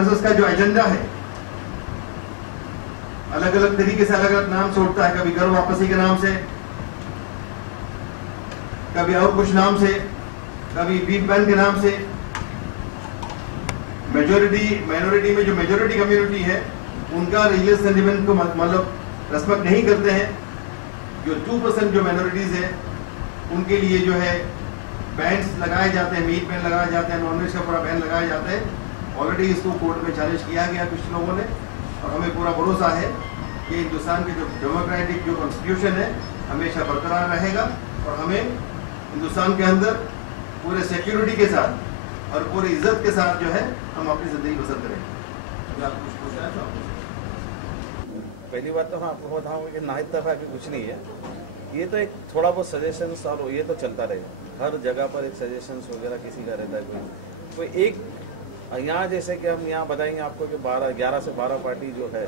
RSS का जो agenda है अलग अलग तरीके से अलग अलग नाम से उठता है, कभी घर वापसी के नाम से, कभी और कुछ नाम से, कभी बीफ बैन के नाम से। माइनॉरिटी में जो मेजोरिटी कम्युनिटी है उनका रिलीजियस सेंटिमेंट को मतलब रेस्पेक्ट नहीं करते हैं। जो 2% जो माइनॉरिटीज है उनके लिए जो है बैन्स लगाए जाते हैं, मीट बैन लगाए जाते हैं, नॉनवेज का पूरा बैन लगाया जाता है। ऑलरेडी इसको कोर्ट में चैलेंज किया गया कुछ लोगों ने, और हमें पूरा भरोसा है कि हिंदुस्तान के जो डेमोक्रेटिक जो कॉन्स्टिट्यूशन है हमेशा बरकरार रहेगा और हमें हिंदुस्तान के अंदर पूरे सिक्योरिटी के साथ और पूरी इज्जत के साथ जो है हम अपनी जिंदगी बसर करेंगे। अगर आपको कुछ पूछना है तो आप पहली बात तो मैं आपको बताऊंगा कि ना इत्तेफाकी कुछ नहीं है, ये तो एक थोड़ा बहुत सजेशंस और ये तो चलता रहेगा। हर जगह पर एक सजेशंस वगैरह किसी का रहता है। कोई एक यहाँ जैसे कि हम यहाँ बताएंगे आपको कि 11 से 12 पार्टी जो है,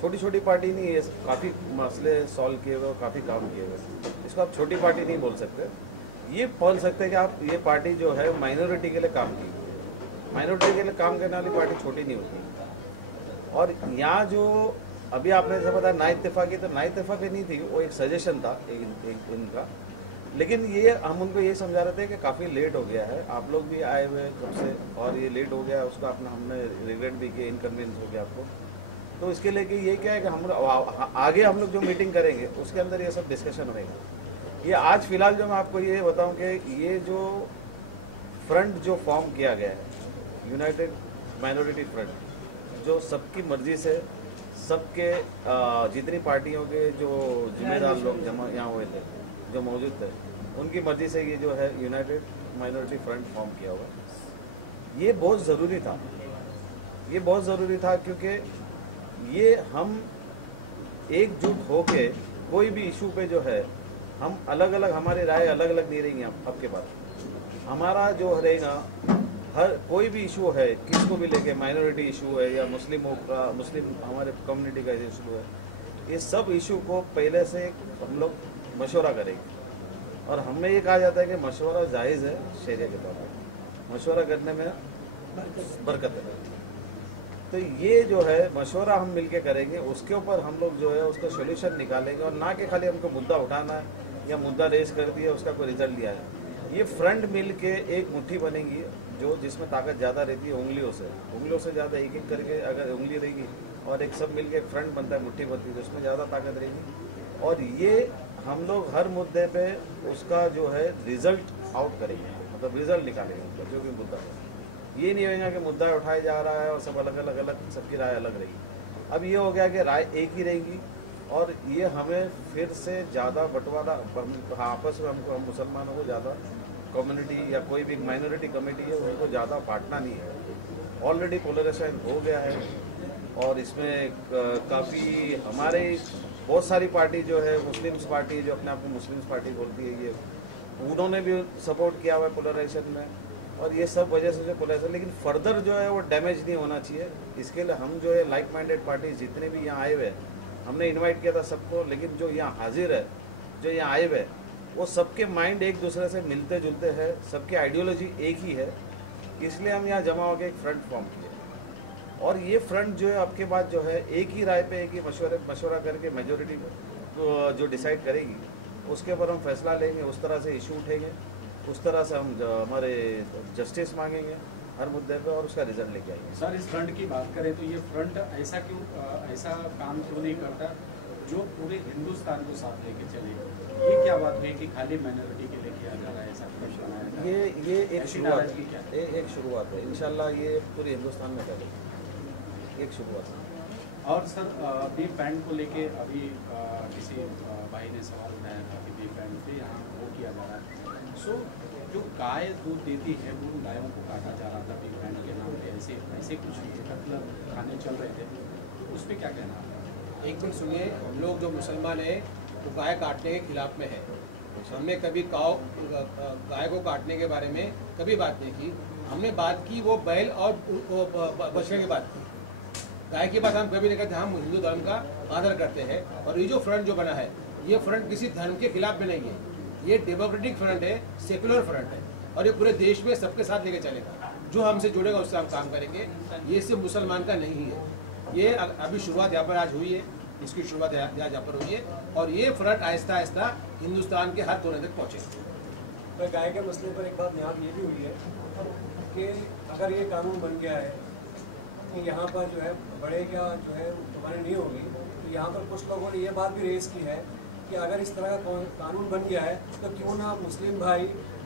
छोटी छोटी पार्टी नहीं है, काफ़ी मसले सॉल्व किए हुए, काफ़ी काम किए हुए। इसको आप छोटी पार्टी नहीं बोल सकते, ये बोल सकते हैं कि आप ये पार्टी जो है माइनॉरिटी के लिए काम की। माइनॉरिटी के लिए काम करने वाली पार्टी छोटी नहीं होती। और यहाँ जो अभी आपने जैसे बताया ना इत्तेफाकी, तो ना इत्तेफाकी नहीं थी, वो एक सजेशन था एक उनका। लेकिन ये हम उनको ये समझा रहे थे कि काफ़ी लेट हो गया है, आप लोग भी आए हुए कब से, और ये लेट हो गया है, उसका अपना हमने रिग्रेट भी किया, इनकन्वीनियंस हो गया आपको। तो इसके लिए कि ये क्या है कि हम आगे हम लोग जो मीटिंग करेंगे उसके अंदर ये सब डिस्कशन होगा। ये आज फिलहाल जो मैं आपको ये बताऊं कि ये जो फ्रंट जो फॉर्म किया गया है, यूनाइटेड माइनॉरिटी फ्रंट, जो सबकी मर्जी से सबके जितनी पार्टियों के जो जिम्मेदार लोग जमा यहाँ हुए थे, जो मौजूद थे, उनकी मर्जी से ये जो है यूनाइटेड माइनॉरिटी फ्रंट फॉर्म किया हुआ। ये बहुत ज़रूरी था, ये बहुत ज़रूरी था, क्योंकि ये हम एकजुट होके कोई भी इशू पे जो है हम अलग अलग, हमारी राय अलग अलग नहीं रहेंगी। अब के बाद हमारा जो रहेगा, हर कोई भी इशू है, किसको भी लेके, माइनॉरिटी इशू है या मुस्लिमों का, मुस्लिम हमारे कम्युनिटी का इशू है, ये सब इशू को पहले से हम लोग मशवरा करेंगे। और हमें ये कहा जाता है कि मशवरा जायज़ है शरिया के तौर पर, मशवरा करने में बरकत है। तो ये जो है मशवरा हम मिलके करेंगे, उसके ऊपर हम लोग जो है उसका सोल्यूशन निकालेंगे, और ना कि खाली हमको मुद्दा उठाना है या मुद्दा रेस कर दिया उसका कोई रिजल्ट लिया है। ये फ्रंट मिल के एक मुट्ठी बनेगी जो जिसमें ताकत ज़्यादा रहती है, उंगलियों से ज़्यादा एक एक करके अगर उंगली रहेगी और एक सब मिल के फ्रंट बनता है, मुट्ठी बनती है, तो उसमें ज़्यादा ताकत रहेगी। और ये हम लोग हर मुद्दे पे उसका जो है रिजल्ट आउट करेंगे, मतलब रिजल्ट निकालेंगे उसका, जो भी मुद्दा है। ये नहीं होगा कि मुद्दा उठाया जा रहा है और सब अलग अलग सबकी राय अलग रहेगी। अब ये हो गया कि राय एक ही रहेगी, और ये हमें फिर से ज़्यादा बंटवारा आपस में, हमको हम मुसलमानों को ज़्यादा कम्युनिटी या कोई भी माइनॉरिटी कमेटी है उनको ज़्यादा बांटना नहीं है। ऑलरेडी पोलराइजेशन हो गया है, और इसमें काफ़ी हमारे बहुत सारी पार्टी जो है, मुस्लिम्स पार्टी जो अपने आप को मुस्लिम्स पार्टी बोलती है, ये उन्होंने भी सपोर्ट किया हुआ है पोलराइजेशन में, और ये सब वजह से जो पोलराइजेशन, लेकिन फर्दर जो है वो डैमेज नहीं होना चाहिए। इसके लिए हम जो है लाइक माइंडेड पार्टी जितने भी यहाँ आए हुए हैं, हमने इनवाइट किया था सबको, लेकिन जो यहाँ हाजिर है, जो यहाँ आए हुए हैं, वो सबके माइंड एक दूसरे से मिलते जुलते हैं, सबकी आइडियोलॉजी एक ही है, इसलिए हम यहाँ जमा होकर एक फ्रंट फॉर्म किए। और ये फ्रंट जो है आपके बाद जो है एक ही राय पे, एक ही मशवरा करके मेजोरिटी जो डिसाइड करेगी उसके ऊपर हम फैसला लेंगे, उस तरह से इशू उठेंगे, उस तरह से हम हमारे जस्टिस मांगेंगे हर मुद्दे पे, और उसका रिजल्ट लेके आएंगे। सर, इस फ्रंट की बात करें तो ये फ्रंट ऐसा काम क्यों नहीं करता जो पूरे हिंदुस्तान को साथ लेके चले? ये क्या बात हुई कि खाली माइनॉरिटी के लिए किया जा रहा है ऐसा कुछ? ये एक शुरुआत है, इंशाल्लाह ये पूरे हिंदुस्तान में करेंगे, एक शुरुआत है। और सर, बीफ बैंड को लेके अभी किसी भाई ने सवाल उठाया था कि बीफ बैंड से यहाँ वो किया जा रहा है, सो जो गाय दूध देती है वो गायों को काटा जा रहा था बीफ बैंड के नाम पे, ऐसे कुछ कत्ल खाने चल रहे थे, उस पर क्या कहना है? एक मिनट सुनिए, हम लोग जो मुसलमान हैं वो गाय काटने के खिलाफ में है। हमने कभी गाय को काटने के बारे में कभी बात नहीं की। हमने बात की वो बैल और बछड़े की बात की। गाय की बात हम कभी नहीं करते। हम हिंदू धर्म का आदर करते हैं, और ये जो फ्रंट जो बना है, ये फ्रंट किसी धर्म के खिलाफ में नहीं है, ये डेमोक्रेटिक फ्रंट है, सेकुलर फ्रंट है, और ये पूरे देश में सबके साथ लेके चलेगा। जो हमसे जुड़ेगा उससे हम काम करेंगे। ये सिर्फ मुसलमान का नहीं है, ये अभी शुरुआत यहाँ पर आज हुई है, इसकी शुरुआत यहाँ पर हुई है और ये फ्रंट आहिस्ता आहिस्ता हिंदुस्तान के हर कोने तक पहुँचेगा। तो गाय के मसले पर एक बात यहाँ ये भी हुई है कि अगर ये कानून बन गया है कि यहाँ पर जो है बड़े क्या जो है कुर्बानी नहीं होगी, तो यहाँ पर कुछ लोगों ने ये बात भी रेज़ की है कि अगर इस तरह का कानून बन गया है तो क्यों ना मुस्लिम भाई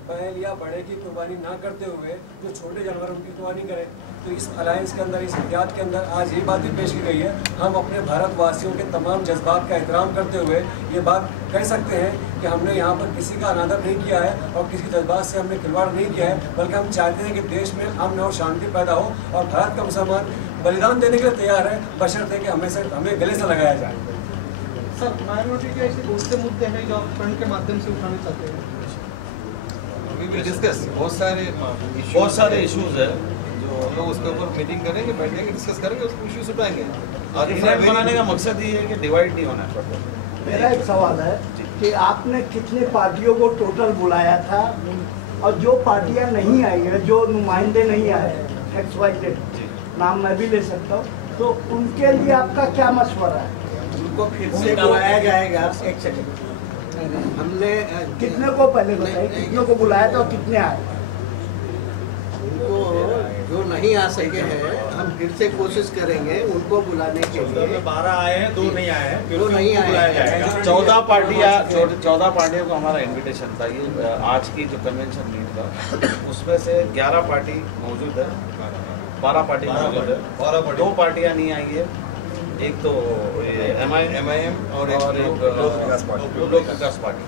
बैल या बड़े की कुर्बानी ना करते हुए जो छोटे जानवरों की कुर्बानी करें। तो इस अलायंस के अंदर, इस इत्तेहाद के अंदर आज ये बात भी पेश की गई है, हम अपने भारतवासियों के तमाम जज्बात का एहतराम करते हुए ये बात कह सकते हैं कि हमने यहाँ पर किसी का अनादर नहीं किया है और किसी जज्बात से हमने खिलवाड़ नहीं किया है, बल्कि हम चाहते हैं कि देश में अमन और शांति पैदा हो और भारत का मुसलमान बलिदान देने के लिए तैयार है, बशर्ते कि हमें गले से लगाया जाए। सर, माइनॉरिटी के ऐसे बहुत से मुद्दे हैं जो आप फ्रंट के माध्यम से उठाना चाहते हैं? डिस्कस बहुत सारे इश्यूज है जो हम लोग उसके ऊपर मीटिंग करेंगे, बैठेंगे, डिस्कस करेंगे, उसको इश्यूज उठाएंगे। और इन्हें बनाने का मकसद ये है कि डिवाइड नहीं होना पड़ता। मेरा एक सवाल है कि आपने कितने पार्टियों को टोटल बुलाया था और जो पार्टियां नहीं आई है, जो नुमाइंदे नहीं आए XYZ, नाम मैं भी ले सकता हूँ, तो उनके लिए आपका क्या मशवरा है? उनको फिर से बुलाया जाएगा। एक सेकंड, हमने कितने को पहले बताइए, कितने को बुलाया था और कितने आए? उनको जो नहीं आ सके हैं हम फिर से कोशिश करेंगे उनको बुलाने के लिए। 12 आए हैं, 2 नहीं आए हैं, फिर नहीं आए। 14 पार्टियों को हमारा इनविटेशन था। ये आज की जो कन्वेंशन मीट था उसमें से 11 पार्टी मौजूद है, 12 पार्टी मौजूद है, 2 पार्टियां नहीं आई है, एक तो MIM और एक लोक विकास पार्टी।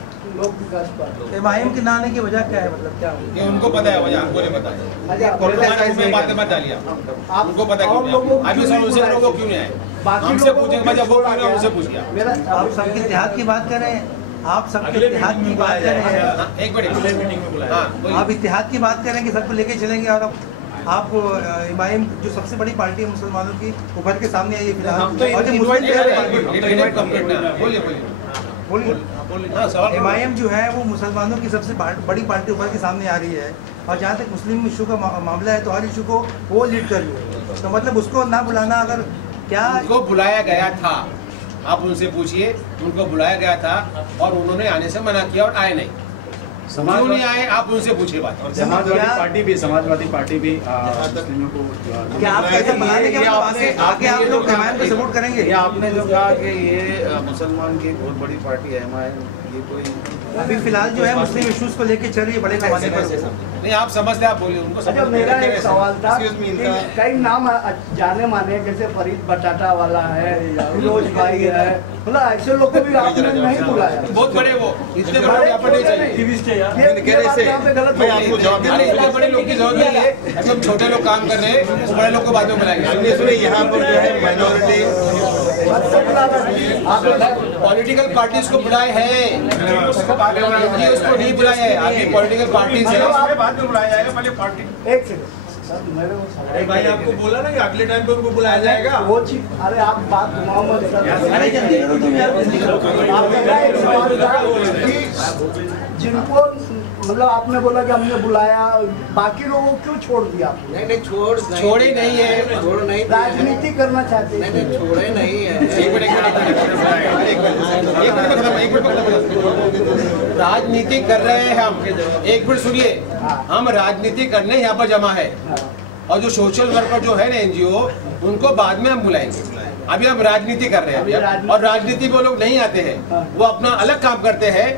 MIM के ना आने की वजह क्या है, मतलब क्या ये उनको पता है वजह, हमको नहीं पता है। बातें मत डालिए, उनको पता है क्यों अभी सॉल्यूशन लोगों क्यों नहीं आए, हमसे पूछेंगे मैं जब बोल रहा हूं उनसे पूछिए। आप सबके इत्तेहाद की बात कर रहे हैं, आप सबके इत्तेहाद की बात कर रहे हैं, एक मिनट मीटिंग में बुलाया, आप इत्तेहाद की बात कर रहे हैं कि सबको लेके चलेंगे और आप MIM जो सबसे बड़ी पार्टी है मुसलमानों की उभर के सामने आई है फिलहाल, और जो मुस्लिम MIM जो है वो मुसलमानों की सबसे बड़ी पार्टी उभर के सामने आ रही है, और जहाँ तक मुस्लिम इशू का मामला है तो हर इशू को वो लीड कर रही है, तो मतलब उसको ना बुलाना, अगर क्या उनको बुलाया गया था, आप उनसे पूछिए, उनको बुलाया गया था और उन्होंने आने से मना किया और आए नहीं। क्यों नहीं आए आप उनसे पूछिए बात। समाजवादी पार्टी भी मुस्लिमों को क्या आप कैसे बनाने के बाद आगे आप लोग MIM को सपोर्ट करेंगे? ये आपने जो कहा कि ये मुसलमान की एक बहुत बड़ी पार्टी है MIM, ये कोई अभी फिलहाल जो है मुस्लिम इश्यूज को लेके चल रही है बड़े पैमाने पर। नहीं आप समझते, आप बोलिए उनको। अच्छा, मेरा एक सवाल था कि कई नाम जाने माने जैसे फरीद बटाटा वाला है, फिरोज भाई है, मतलब ऐसे लोग को भी आपने नहीं बुलाया। बहुत बड़े वो, इतने बड़े यहाँ पर नहीं चाहिए, इतने बड़े लोग की जरूरत नहीं है। एकदम छोटे लोग काम कर रहे हैं, बड़े लोग को बाद में बुलाएंगे। यहाँ पर जो है माइनॉरिटी पॉलिटिकल पार्टीज को बुलाए हैं, उसको नहीं बुलाया है। आगे पॉलिटिकल पार्टीज है, बाद में बुलाया जाएगा, पहले पार्टी। एक सेकंड, अरे भाई आपको बोला ना कि अगले टाइम पे उनको बुलाया जाएगा। वो चीज, अरे आप बात मोहम्मद अरे जल्दी करो तुम यार, जल्दी करो। जिनको मतलब आपने बोला कि हमने बुलाया, बाकी लोगों को क्यों छोड़ दिया? नहीं छोड़े नहीं है, छोड़ नहीं, राजनीति करना चाहते हैं। नहीं छोड़े नहीं है। राजनीति कर रहे हैं हम, एक मिनट सुनिए, हम राजनीति करने यहाँ पर जमा है, और जो सोशल वर्कर जो है ना NGO, उनको बाद में हम बुलाएंगे। अभी हम राजनीति कर रहे हैं, और राजनीति वो लोग नहीं आते हैं, वो अपना अलग काम करते हैं,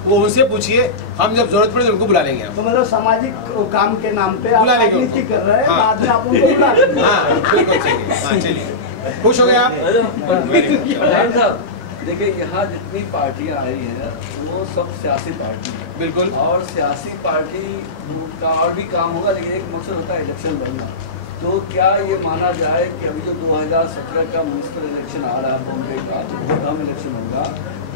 वो उनसे पूछिए, हम जब जरूरत पड़े तो उनको बुला लेंगे। तो मतलब सामाजिक काम के नाम पे आप राजनीति कर रहे हैं, बाद में आप उनको बुला लेंगे। हाँ बिल्कुल, चलिए, खुश हो गए आप? देखिए, यहाँ जितनी पार्टियाँ आई हैं वो सब सियासी पार्टी है, बिल्कुल, और सियासी पार्टी का और भी काम होगा, लेकिन एक मकसद होता है इलेक्शन लड़ना। तो क्या ये माना जाए कि अभी जो 2017 का म्यूनिसिपल इलेक्शन आ रहा है बॉम्बे का, जो आम इलेक्शन होगा,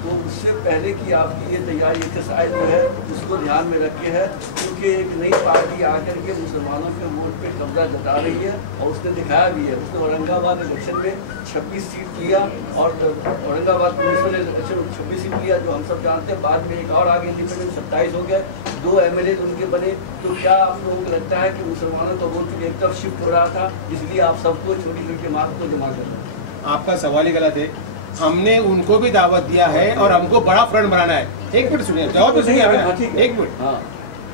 तो उससे पहले की आपकी ये तैयारी एक्सरसाइज जो है उसको ध्यान में रख के है, क्योंकि एक नई पार्टी आकर के मुसलमानों के वोट पे कब्जा जता रही है और उसने दिखाया भी है। उसने औरंगाबाद इलेक्शन में 26 सीट लिया और औरंगाबाद म्यूनसिपल इलेक्शन 26 सीट लिया, जो हम सब जानते हैं। बाद में एक और आगे इंडिपेंडेंट 27 हो गए, 2 MLA उनके बने। तो क्या आप लोगों को लगता है कि मुसलमानों का वोट एक तरफ शिफ्ट हो रहा था, इसलिए आप सबको छोटी छोटी मार्क को जमा कर रहे हैं? आपका सवाल ही गलत है। हमने उनको भी दावत दिया है और हमको बड़ा फ्रंट बनाना है। एक मिनट सुनिए, जवाब तो सुनिए, एक मिनट।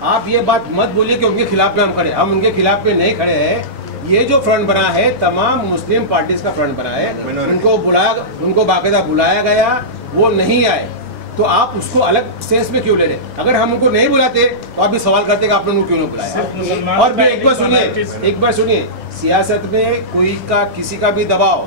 आप ये बात मत बोलिए कि उनके खिलाफ में हम खड़े, हम उनके खिलाफ में नहीं खड़े हैं। ये जो फ्रंट बना है तमाम मुस्लिम पार्टीज का फ्रंट बना है। उनको बाकायदा बुलाया गया, वो नहीं आए, तो आप उसको अलग सेंस में क्यों ले रहे? अगर हम उनको नहीं बुलाते तो आप भी सवाल करते कि आपने उनको क्यों नहीं बुलाया। और भी एक बार सुनिए, सियासत में कोई का किसी का भी दबाव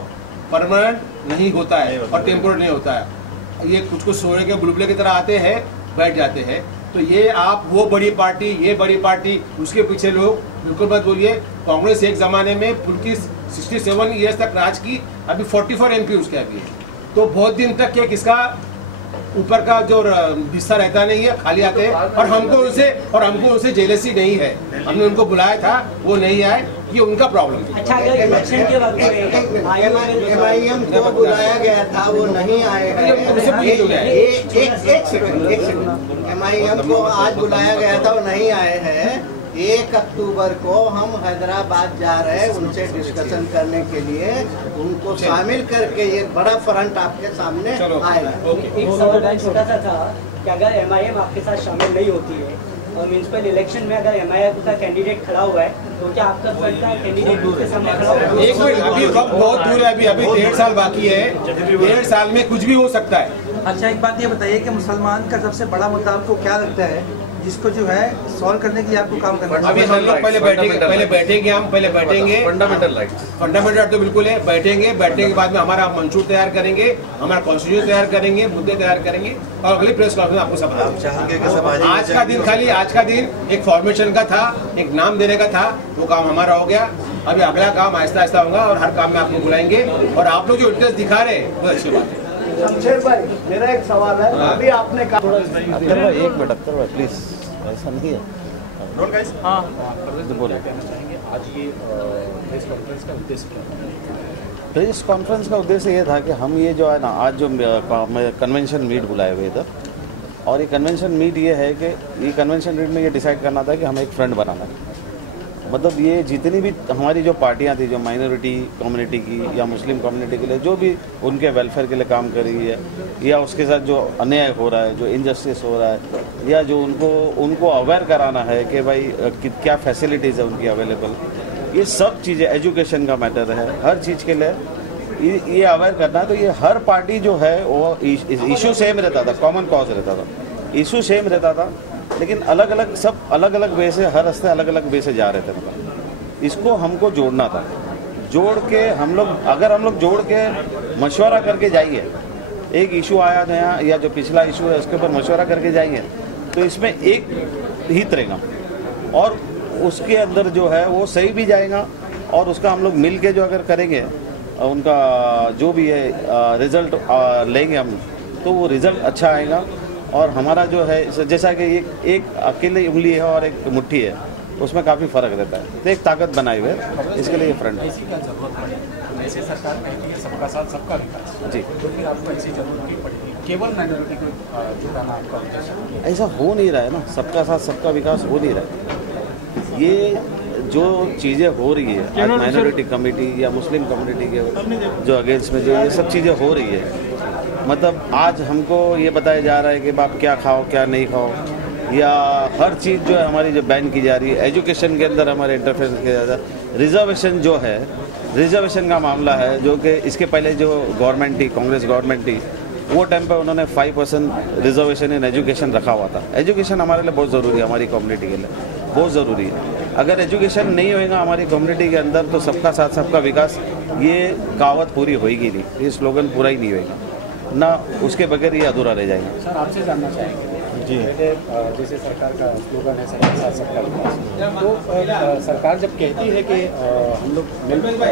परमानेंट नहीं होता है और टेम्पोररी नहीं होता है। ये कुछ सोने के बुलबुले की तरह आते हैं, बैठ जाते हैं। तो ये आप वो बड़ी पार्टी, ये बड़ी पार्टी, उसके पीछे लोग, बिल्कुल मत बोलिए। कांग्रेस एक जमाने में पूरी 67 ईयर्स तक राज की, अभी 44 MP उसके अभी है। तो बहुत दिन तक क्या किसका ऊपर का जो हिस्सा रहता नहीं है, खाली आते हैं। और हमको उनसे जेलसी नहीं है। हमने उनको बुलाया था, वो नहीं आए, ये उनका प्रॉब्लम है। अच्छा, अगर इलेक्शन के वक्त MIM को बुलाया गया था, वो नहीं आए हैं। एक सेकंड, MIM को आज बुलाया गया था, वो नहीं आए हैं। 1 अक्टूबर को हम हैदराबाद जा रहे हैं उनसे डिस्कशन करने के लिए, उनको शामिल करके ये बड़ा फ्रंट आपके सामने आएगा। एक सवाल छोटा सा था कि अगर MIM आपके साथ शामिल नहीं होती है और म्यूनसिपल इलेक्शन में अगर MIM का कैंडिडेट खड़ा हुआ है, तो क्या आपका फ्रंट का कैंडिडेट उसके सामने खड़ा होगा? एक मिनट, अभी वक्त बहुत दूर है, अभी 1.5 साल बाकी है। 1.5 साल में कुछ भी हो सकता है। अच्छा, एक बात ये बताइए कि मुसलमान का सबसे बड़ा मुद्दा आपको क्या लगता है जिसको जो है सॉल्व करने के लिए आपको काम करना है? अभी हम लोग पहले बैठेंगे फंडामेंटल राइट्स, फंडामेंटल तो बिल्कुल है। बैठने के बाद में हमारा मंशूर तैयार करेंगे, हमारा कॉन्स्टिट्यूशन तैयार करेंगे, मुद्दे तैयार करेंगे और अगली प्रेस कॉन्फ्रेंस आपको सब। आज का दिन एक फॉर्मेशन का था, एक नाम देने का था, वो काम हमारा हो गया। अभी अगला काम आहिस्ता आहिस्ता होगा और हर काम में आपको बुलाएंगे। और आप लोग जो इंटरेस्ट दिखा रहे हैं वो अच्छी बात है। शमशेर भाई, मेरा एक सवाल है। अभी आपने कहा, अख्तर भाई एक मिनट, अख्तर भाई प्लीज, ऐसा नहीं है। हाँ बोलो। आज ये प्रेस कॉन्फ्रेंस का उद्देश्य क्या? प्रेस कॉन्फ्रेंस का उद्देश्य ये था कि हम ये जो है ना, आज जो कन्वेंशन मीट बुलाए हुए इधर, और ये कन्वेंशन मीट ये है कि ये कन्वेंशन मीट में ये डिसाइड करना था कि हमें एक फ्रंट बनाना है। मतलब ये जितनी भी हमारी जो पार्टियां थी, जो माइनॉरिटी कम्युनिटी की या मुस्लिम कम्युनिटी के लिए जो भी उनके वेलफेयर के लिए काम कर रही है, या उसके साथ जो अन्याय हो रहा है, जो इनजस्टिस हो रहा है, या जो उनको अवेयर कराना है कि भाई क्या फैसिलिटीज़ है उनकी अवेलेबल, ये सब चीज़ें, एजुकेशन का मैटर है, हर चीज़ के लिए ये अवेयर करना है। तो ये हर पार्टी जो है वो इशू सेम रहता था, कॉमन कॉज रहता था, इशू सेम रहता था, लेकिन अलग अलग वे से, हर रास्ते अलग अलग वे से जा रहे थे। इसको हमको जोड़ना था। जोड़ के हम लोग जोड़ के मशवरा करके जाइए, एक इशू आया नया या जो पिछला इशू है उसके ऊपर मशवरा करके जाइए, तो इसमें एक हित रहेगा और उसके अंदर जो है वो सही भी जाएगा। और उसका हम लोग मिल के जो अगर करेंगे, उनका जो भी है रिजल्ट लेंगे हम, तो वो रिजल्ट अच्छा आएगा। और हमारा जो है, जैसा कि एक अकेले उंगली है और एक मुट्ठी है, उसमें काफ़ी फर्क रहता है। तो एक ताकत बनाई हुई है, इसके लिए ये फ्रंट है। ऐसी क्या जरूरत पड़ेगी? ऐसे सरकार कहती है सबका साथ सबका विकास जी, तो फिर आपको ऐसी जरूरत नहीं पड़ेगी, केवल माइनॉरिटी को जुटाना आपका उद्देश्य? ऐसा हो नहीं रहा है ना, सबका साथ सबका विकास हो नहीं रहा है। ये जो चीज़ें हो रही है आज माइनॉरिटी कम्युनिटी या मुस्लिम कम्युनिटी के जो अगेंस्ट में जो ये सब चीज़ें हो रही है, मतलब आज हमको ये बताया जा रहा है कि आप क्या खाओ क्या नहीं खाओ, या हर चीज़ जो है हमारी जो बैन की जा रही है, एजुकेशन के अंदर हमारे इंटरफेरेंस किया जाता है। रिजर्वेशन जो है, रिजर्वेशन का मामला है, जो कि इसके पहले जो गवर्नमेंट थी, कांग्रेस गवर्नमेंट थी, वो टाइम पर उन्होंने 5% रिजर्वेशन इन एजुकेशन रखा हुआ था। एजुकेशन हमारे लिए बहुत ज़रूरी है, हमारी कम्युनिटी के लिए बहुत ज़रूरी है। अगर एजुकेशन नहीं होएगा हमारी कम्युनिटी के अंदर, तो सबका साथ सबका विकास, ये कहावत पूरी होएगी नहीं, ये स्लोगन पूरा ही नहीं होएगा ना, उसके बगैर ये अधूरा रह जाएगा। सर आपसे जानना चाहेंगे जी जैसे सरकार का स्लोगन है सबका साथ सबका विकास, तो सरकार जब कहती है कि हम लोग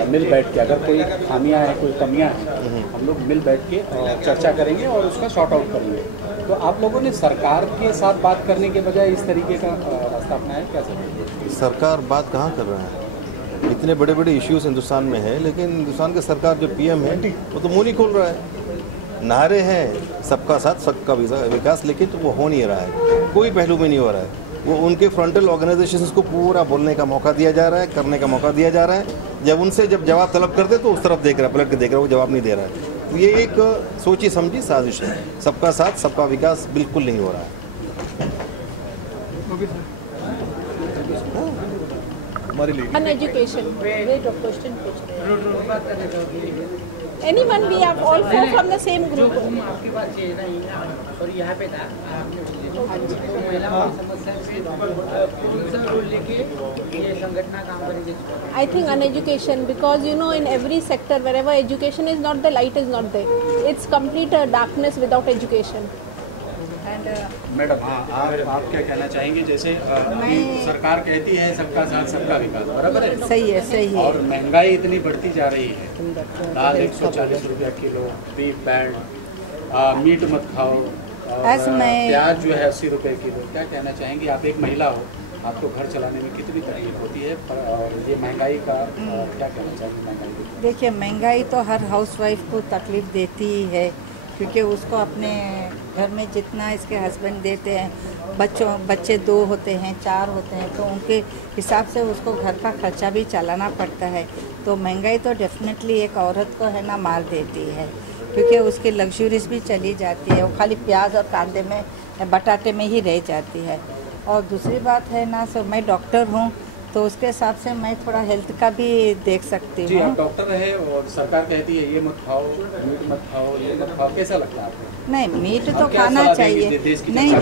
मिल बैठ के, अगर कोई खामियां हैं कोई कमियां हैं, हम लोग मिल बैठ के चर्चा करेंगे और उसका सॉर्ट आउट करेंगे, तो आप लोगों ने सरकार के साथ बात करने के बजाय इस तरीके का रास्ता अपनाया, क्या सर? सरकार बात कहाँ कर रहा है? इतने बड़े बड़े इश्यूज हिंदुस्तान में है, लेकिन हिंदुस्तान की सरकार जो पीएम है वो तो मुंह नहीं खोल रहा है। नारे हैं सबका साथ सबका विकास, लेकिन तो वो हो नहीं रहा है, कोई पहलू में नहीं हो रहा है। वो उनके फ्रंटल ऑर्गेनाइजेशंस को पूरा बोलने का मौका दिया जा रहा है, करने का मौका दिया जा रहा है। जब उनसे जब जवाब तलब करते तो उस तरफ देख रहा है, पलट के देख रहा है, वो जवाब नहीं दे रहा है। तो ये एक सोची समझी साजिश है। सबका साथ सबका विकास बिल्कुल नहीं हो रहा है। On education, wait a question anyone, we have all four from the same group. आपकी बात चाहिए ना, और यहाँ पे था तो महिला समस्या पे कौन सा रोल लेके ये संगठन काम करेगी? I think on education, because you know in every sector wherever education is not there, light is not there. It's complete darkness without education. Madam आप क्या कहना चाहेंगे? जैसे सरकार कहती है सबका साथ सबका विकास, बराबर है? सही है, सही है। और महंगाई इतनी बढ़ती जा रही है, दाल 140 रुपया किलो, बीफ बैंड, मीट मत खाओ, और प्याज जो है 80 रुपये किलो। क्या कहना चाहेंगे? आप एक महिला हो, आपको घर चलाने में कितनी तकलीफ होती है, और ये महंगाई का क्या कहना चाहेंगे? महंगाई देखिए, महंगाई तो हर हाउसवाइफ को तकलीफ देती ही है, क्योंकि उसको अपने घर में जितना इसके हस्बैंड देते हैं, बच्चे 2 होते हैं 4 होते हैं, तो उनके हिसाब से उसको घर का खर्चा भी चलाना पड़ता है। तो महंगाई तो डेफिनेटली एक औरत को है ना मार देती है, क्योंकि उसकी लग्जरीज भी चली जाती है, वो खाली प्याज और कांदे में बटाटे में ही रह जाती है। और दूसरी बात है ना, सो मैं डॉक्टर हूँ, तो उसके हिसाब से मैं थोड़ा हेल्थ का भी देख सकती हूँ। आप डॉक्टर रहे और सरकार कहती है ये मत खाओ, मीट मत खाओ, ये मत खाओ, कैसा लगता है आपको? नहीं, मीट तो खाना चाहिए। नहीं,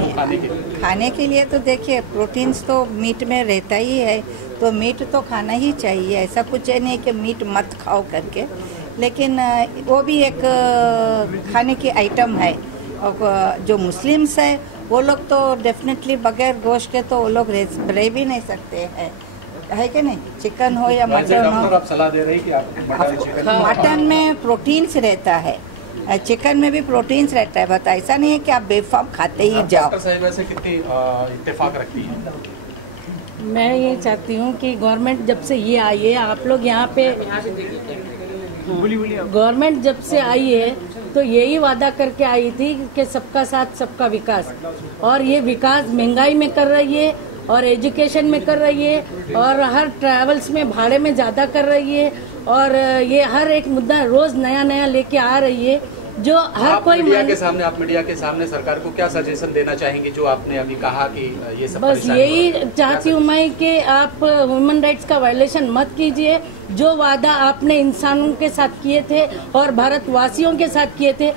खाने के लिए तो देखिए प्रोटीन्स तो मीट में रहता ही है, तो मीट तो खाना ही चाहिए। ऐसा कुछ है नहीं कि मीट मत खाओ करके, लेकिन वो भी एक खाने की आइटम है। और जो मुस्लिम्स है वो लोग तो डेफिनेटली बगैर गोश्त के तो वो लोग रह भी नहीं सकते हैं, है कि नहीं? चिकन हो या मटन हो। आप सलाह दे रही कि आप मटन में प्रोटीन्स रहता है, चिकन में भी प्रोटीन्स रहता है। बता, ऐसा नहीं है कि आप बेफाम खाते ही जाओ। डॉक्टर साहिब ऐसे कितनी इत्तेफाक रखती हैं? मैं ये चाहती हूँ कि गवर्नमेंट जब से ये आई है, आप लोग यहाँ पे गवर्नमेंट जब से आई है तो यही वादा करके आई थी कि सबका साथ सबका विकास, और ये विकास महंगाई में कर रही है और एजुकेशन में कर रही है और हर ट्रैवल्स में भाड़े में ज़्यादा कर रही है, और ये हर एक मुद्दा रोज नया नया लेके आ रही है जो हर कोई मीडिया के सामने सरकार को क्या सजेशन देना चाहेंगे जो आपने अभी कहा कि ये सब? बस यही चाहती हूँ मैं कि आप ह्यूमन राइट्स का वायलेशन मत कीजिए। जो वादा आपने इंसानों के साथ किए थे और भारतवासियों के साथ किए थे